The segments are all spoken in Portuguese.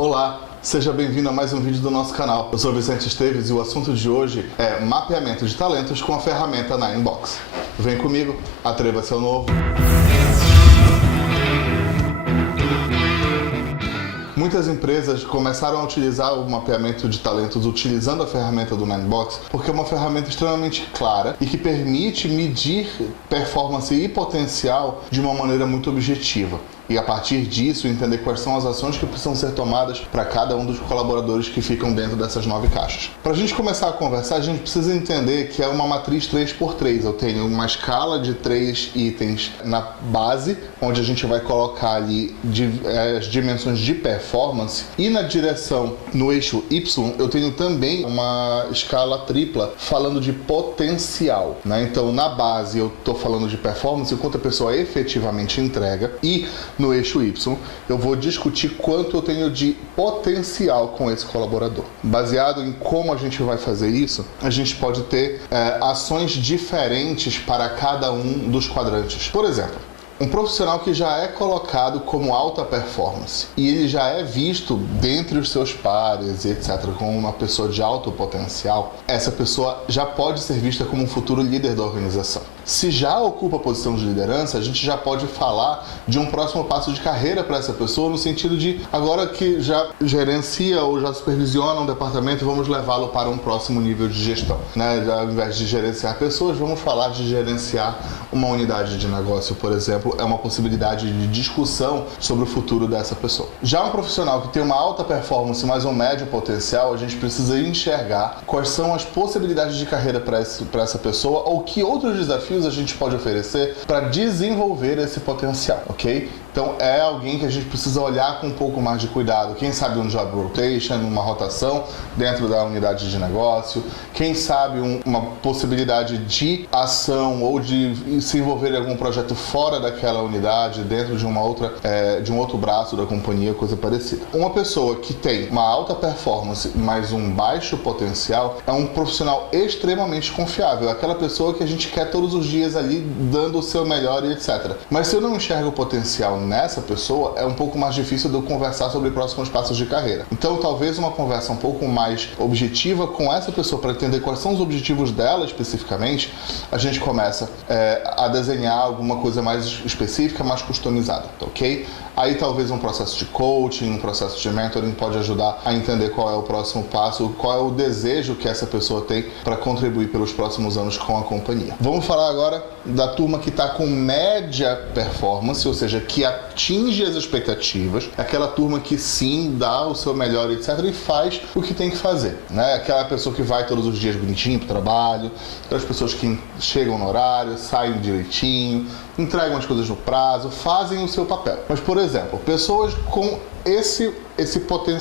Olá, seja bem-vindo a mais um vídeo do nosso canal. Eu sou Vicente Esteves e o assunto de hoje é mapeamento de talentos com a ferramenta Ninebox. Vem comigo, atreva-se ao novo. Muitas empresas começaram a utilizar o mapeamento de talentos utilizando a ferramenta do Ninebox porque é uma ferramenta extremamente clara e que permite medir performance e potencial de uma maneira muito objetiva. E a partir disso, entender quais são as ações que precisam ser tomadas para cada um dos colaboradores que ficam dentro dessas 9 caixas. Para a gente começar a conversar, a gente precisa entender que é uma matriz 3x3. Eu tenho uma escala de 3 itens na base, onde a gente vai colocar ali as dimensões de performance. E na direção, no eixo Y, eu tenho também uma escala tripla falando de potencial, né? Então, na base, eu estou falando de performance, quanto a pessoa efetivamente entrega. E no eixo Y, eu vou discutir quanto eu tenho de potencial com esse colaborador. Baseado em como a gente vai fazer isso, a gente pode ter ações diferentes para cada um dos quadrantes. Por exemplo, um profissional que já é colocado como alta performance e ele já é visto dentre os seus pares, etc., como uma pessoa de alto potencial, essa pessoa já pode ser vista como um futuro líder da organização. Se já ocupa a posição de liderança, a gente já pode falar de um próximo passo de carreira para essa pessoa, no sentido de, agora que já gerencia ou já supervisiona um departamento, vamos levá-lo para um próximo nível de gestão, né? Ao invés de gerenciar pessoas, vamos falar de gerenciar uma unidade de negócio, por exemplo, é uma possibilidade de discussão sobre o futuro dessa pessoa. Já um profissional que tem uma alta performance, mas um médio potencial, a gente precisa enxergar quais são as possibilidades de carreira para essa pessoa ou que outros desafios a gente pode oferecer para desenvolver esse potencial, ok? Então é alguém que a gente precisa olhar com um pouco mais de cuidado. Quem sabe um job rotation, uma rotação dentro da unidade de negócio, quem sabe uma possibilidade de ação ou de se envolver em algum projeto fora daquela unidade, dentro de de um outro braço da companhia, coisa parecida. Uma pessoa que tem uma alta performance, mas um baixo potencial, é um profissional extremamente confiável. É aquela pessoa que a gente quer todos os dias ali dando o seu melhor e etc. Mas se eu não enxergo o potencial nessa pessoa, é um pouco mais difícil de eu conversar sobre próximos passos de carreira. Então, talvez uma conversa um pouco mais objetiva com essa pessoa para entender quais são os objetivos dela especificamente, a gente começa a desenhar alguma coisa mais específica, mais customizada, ok? Aí talvez um processo de coaching, um processo de mentoring pode ajudar a entender qual é o próximo passo, qual é o desejo que essa pessoa tem para contribuir pelos próximos anos com a companhia. Vamos falar agora da turma que está com média performance, ou seja, que atinge as expectativas, aquela turma que sim dá o seu melhor, etc., e faz o que tem que fazer, né? Aquela pessoa que vai todos os dias bonitinho para o trabalho, aquelas pessoas que chegam no horário, saem direitinho, entregam as coisas no prazo, fazem o seu papel. Mas, por exemplo, pessoas com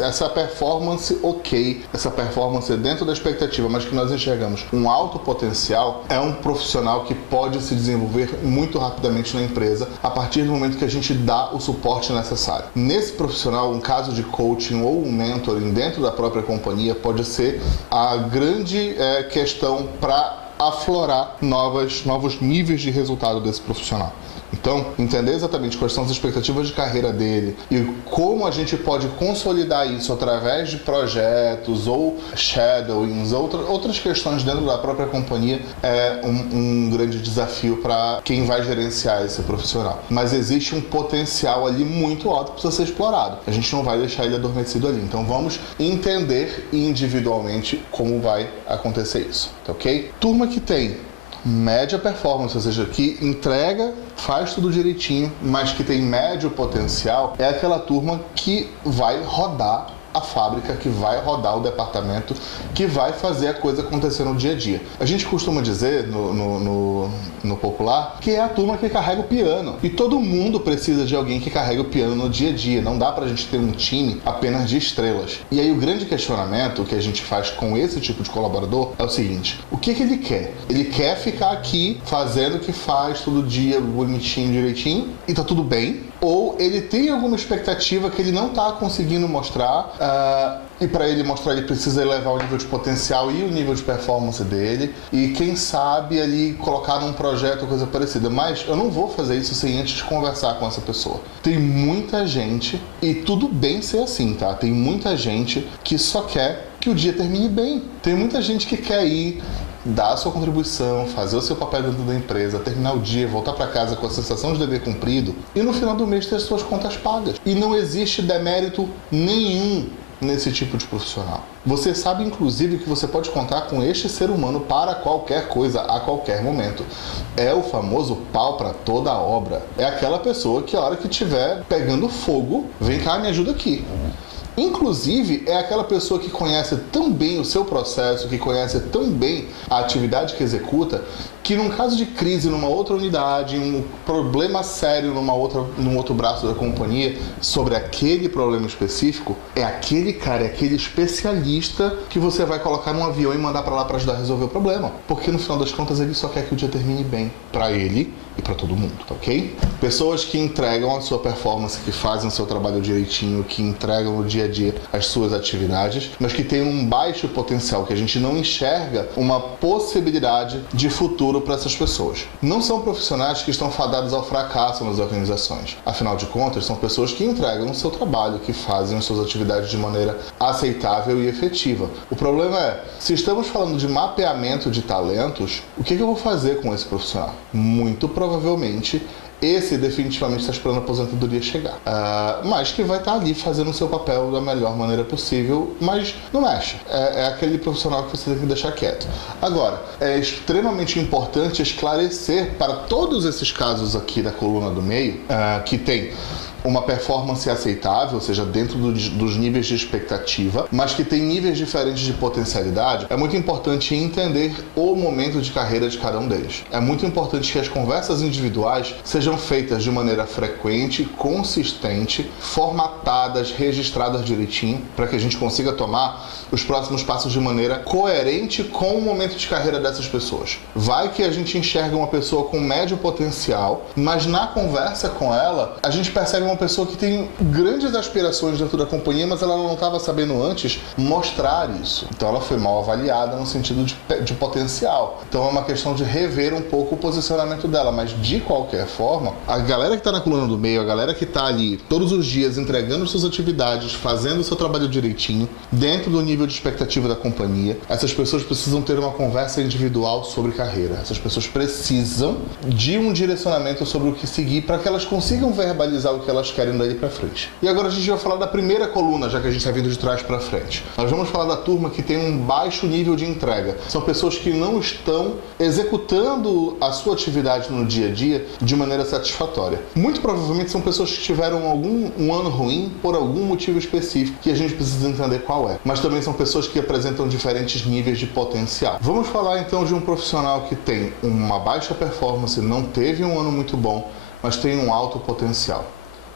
essa performance ok, essa performance dentro da expectativa, mas que nós enxergamos um alto potencial, é um profissional que pode se desenvolver muito rapidamente na empresa a partir do momento que a gente dá o suporte necessário. Nesse profissional, um caso de coaching ou um mentoring dentro da própria companhia pode ser a grande questão para aflorar novos níveis de resultado desse profissional. Então, entender exatamente quais são as expectativas de carreira dele e como a gente pode consolidar isso através de projetos ou shadowings, outras questões dentro da própria companhia é um grande desafio para quem vai gerenciar esse profissional. Mas existe um potencial ali muito alto que precisa ser explorado. A gente não vai deixar ele adormecido ali. Então, vamos entender individualmente como vai acontecer isso, ok? Turma que tem média performance, ou seja, que entrega, faz tudo direitinho, mas que tem médio potencial, é aquela turma que vai rodar a fábrica, que vai rodar o departamento, que vai fazer a coisa acontecer no dia a dia. A gente costuma dizer no popular que é a turma que carrega o piano. E todo mundo precisa de alguém que carrega o piano no dia a dia. Não dá pra gente ter um time apenas de estrelas. E aí o grande questionamento que a gente faz com esse tipo de colaborador é o seguinte: o que ele quer? Ele quer ficar aqui fazendo o que faz todo dia, bonitinho, direitinho, e tá tudo bem? ou ele tem alguma expectativa que ele não está conseguindo mostrar, e para ele mostrar ele precisa elevar o nível de potencial e o nível de performance dele, e quem sabe ali colocar num projeto ou coisa parecida. Mas eu não vou fazer isso sem antes conversar com essa pessoa. Tem muita gente, e tudo bem ser assim, tá? Tem muita gente que só quer que o dia termine bem. Tem muita gente que quer ir, dar a sua contribuição, fazer o seu papel dentro da empresa, terminar o dia, voltar para casa com a sensação de dever cumprido e no final do mês ter suas contas pagas. E não existe demérito nenhum nesse tipo de profissional. Você sabe, inclusive, que você pode contar com este ser humano para qualquer coisa, a qualquer momento. É o famoso pau para toda a obra. É aquela pessoa que a hora que estiver pegando fogo, vem cá, me ajuda aqui. Inclusive, é aquela pessoa que conhece tão bem o seu processo, que conhece tão bem a atividade que executa, que num caso de crise numa outra unidade, um problema sério num outro braço da companhia, sobre aquele problema específico, é aquele cara, é aquele especialista que você vai colocar num avião e mandar para lá para ajudar a resolver o problema. Porque no final das contas ele só quer que o dia termine bem, para ele e para todo mundo, ok? Pessoas que entregam a sua performance, que fazem o seu trabalho direitinho, que entregam no dia a dia as suas atividades, mas que têm um baixo potencial, que a gente não enxerga uma possibilidade de futuro para essas pessoas. Não são profissionais que estão fadados ao fracasso nas organizações. Afinal de contas, são pessoas que entregam o seu trabalho, que fazem as suas atividades de maneira aceitável e efetiva. O problema é, se estamos falando de mapeamento de talentos, o que eu vou fazer com esse profissional? Muito provavelmente esse definitivamente está esperando a aposentadoria chegar. Mas que vai estar ali fazendo o seu papel da melhor maneira possível, mas não mexe. É aquele profissional que você tem que deixar quieto. Agora, é extremamente importante esclarecer para todos esses casos aqui da coluna do meio, que tem uma performance aceitável, ou seja, dentro dos níveis de expectativa, mas que tem níveis diferentes de potencialidade, é muito importante entender o momento de carreira de cada um deles. É muito importante que as conversas individuais sejam feitas de maneira frequente, consistente, formatadas, registradas direitinho, para que a gente consiga tomar os próximos passos de maneira coerente com o momento de carreira dessas pessoas. Vai que a gente enxerga uma pessoa com médio potencial, mas na conversa com ela, a gente percebe uma pessoa que tem grandes aspirações dentro da companhia, mas ela não estava sabendo antes mostrar isso. Então ela foi mal avaliada no sentido de potencial. Então é uma questão de rever um pouco o posicionamento dela, mas de qualquer forma, a galera que está na coluna do meio, a galera que está ali todos os dias entregando suas atividades, fazendo o seu trabalho direitinho, dentro do nível de expectativa da companhia, essas pessoas precisam ter uma conversa individual sobre carreira. Essas pessoas precisam de um direcionamento sobre o que seguir para que elas consigam verbalizar o que elas querem daí para frente. E agora a gente vai falar da primeira coluna, já que a gente está vindo de trás para frente. Nós vamos falar da turma que tem um baixo nível de entrega. São pessoas que não estão executando a sua atividade no dia a dia de maneira satisfatória. Muito provavelmente são pessoas que tiveram um ano ruim por algum motivo específico que a gente precisa entender qual é. Mas também são pessoas que apresentam diferentes níveis de potencial. Vamos falar então de um profissional que tem uma baixa performance, não teve um ano muito bom, mas tem um alto potencial.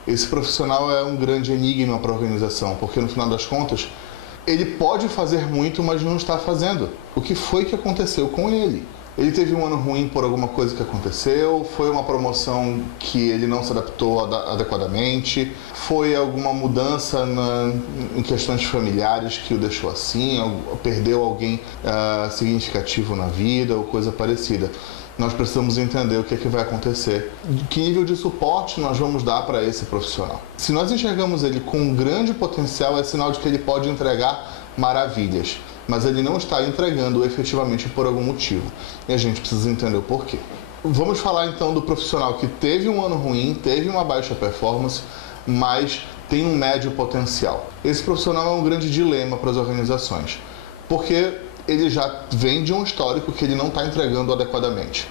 Esse profissional é um grande enigma para a organização, porque no final das contas, ele pode fazer muito, mas não está fazendo. O que foi que aconteceu com ele? Ele teve um ano ruim por alguma coisa que aconteceu, foi uma promoção que ele não se adaptou adequadamente, foi alguma mudança em questões familiares que o deixou assim, perdeu alguém significativo na vida ou coisa parecida. Nós precisamos entender o que é que vai acontecer, que nível de suporte nós vamos dar para esse profissional. Se nós enxergamos ele com um grande potencial, é sinal de que ele pode entregar maravilhas, mas ele não está entregando efetivamente por algum motivo. E a gente precisa entender o porquê. Vamos falar então do profissional que teve um ano ruim, teve uma baixa performance, mas tem um médio potencial. Esse profissional é um grande dilema para as organizações, porque ele já vem de um histórico que ele não está entregando adequadamente.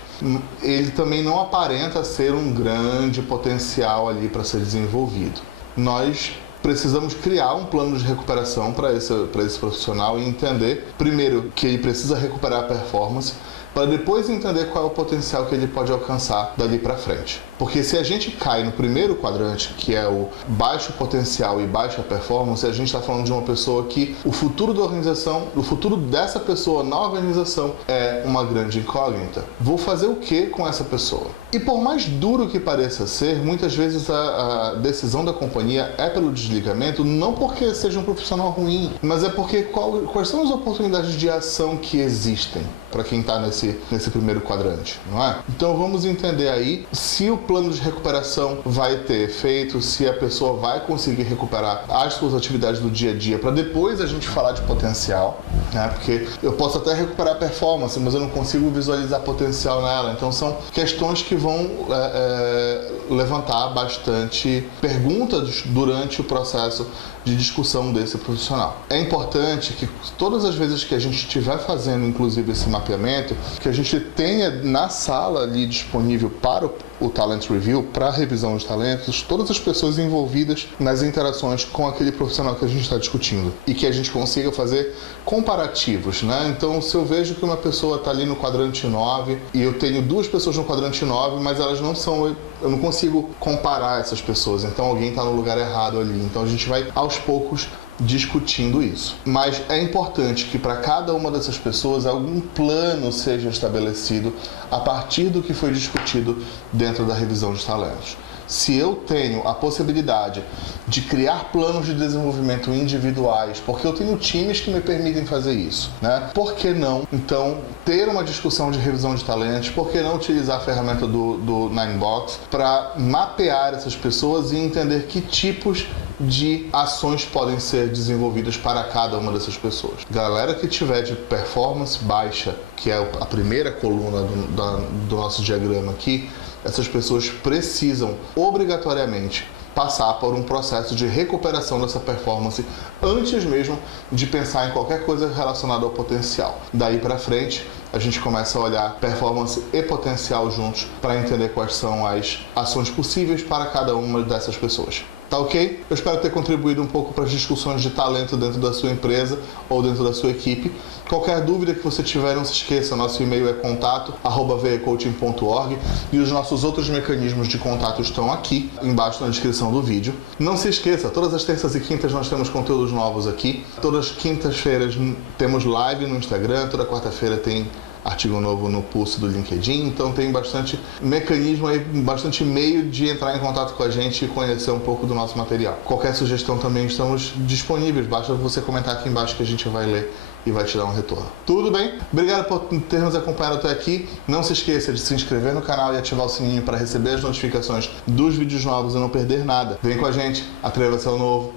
Ele também não aparenta ser um grande potencial ali para ser desenvolvido. Nós precisamos criar um plano de recuperação para esse profissional e entender, primeiro, que ele precisa recuperar a performance, para depois entender qual é o potencial que ele pode alcançar dali para frente. Porque se a gente cai no primeiro quadrante, que é o baixo potencial e baixa performance, a gente está falando de uma pessoa que o futuro da organização, o futuro dessa pessoa na organização é uma grande incógnita. Vou fazer o que com essa pessoa? E por mais duro que pareça ser, muitas vezes a decisão da companhia é pelo desligamento, não porque seja um profissional ruim, mas é porque quais são as oportunidades de ação que existem para quem está nesse primeiro quadrante, não é? Então vamos entender aí se o plano de recuperação vai ter efeito, se a pessoa vai conseguir recuperar as suas atividades do dia a dia, para depois a gente falar de potencial, né? Porque eu posso até recuperar a performance, mas eu não consigo visualizar potencial nela. Então são questões que vão levantar bastante perguntas durante o processo de discussão desse profissional. É importante que todas as vezes que a gente estiver fazendo, inclusive, esse mapeamento, que a gente tenha na sala ali disponível para o Talent Review, para a revisão de talentos, todas as pessoas envolvidas nas interações com aquele profissional que a gente está discutindo e que a gente consiga fazer comparativos, né? Então, se eu vejo que uma pessoa está ali no quadrante 9 e eu tenho duas pessoas no quadrante 9, mas elas não são, eu não consigo comparar essas pessoas, então alguém está no lugar errado ali. Então a gente vai aos poucos discutindo isso. Mas é importante que para cada uma dessas pessoas algum plano seja estabelecido a partir do que foi discutido dentro da revisão de talentos. Se eu tenho a possibilidade de criar planos de desenvolvimento individuais, porque eu tenho times que me permitem fazer isso, né? Por que não, então, ter uma discussão de revisão de talentos? Por que não utilizar a ferramenta do Ninebox para mapear essas pessoas e entender que tipos de ações podem ser desenvolvidas para cada uma dessas pessoas? Galera que tiver de performance baixa, que é a primeira coluna do nosso diagrama aqui, essas pessoas precisam obrigatoriamente passar por um processo de recuperação dessa performance antes mesmo de pensar em qualquer coisa relacionada ao potencial. Daí para frente, a gente começa a olhar performance e potencial juntos para entender quais são as ações possíveis para cada uma dessas pessoas. Tá ok? Eu espero ter contribuído um pouco para as discussões de talento dentro da sua empresa ou dentro da sua equipe. Qualquer dúvida que você tiver, não se esqueça, nosso e-mail é contato@veacoaching.org e os nossos outros mecanismos de contato estão aqui embaixo na descrição do vídeo. Não se esqueça, todas as terças e quintas nós temos conteúdos novos aqui. Todas as quintas-feiras temos live no Instagram, toda quarta-feira tem artigo novo no post do LinkedIn, então tem bastante mecanismo aí, bastante meio de entrar em contato com a gente e conhecer um pouco do nosso material. Qualquer sugestão também estamos disponíveis, basta você comentar aqui embaixo que a gente vai ler e vai te dar um retorno. Tudo bem? Obrigado por ter nos acompanhado até aqui. Não se esqueça de se inscrever no canal e ativar o sininho para receber as notificações dos vídeos novos e não perder nada. Vem com a gente, atreva-se ao novo.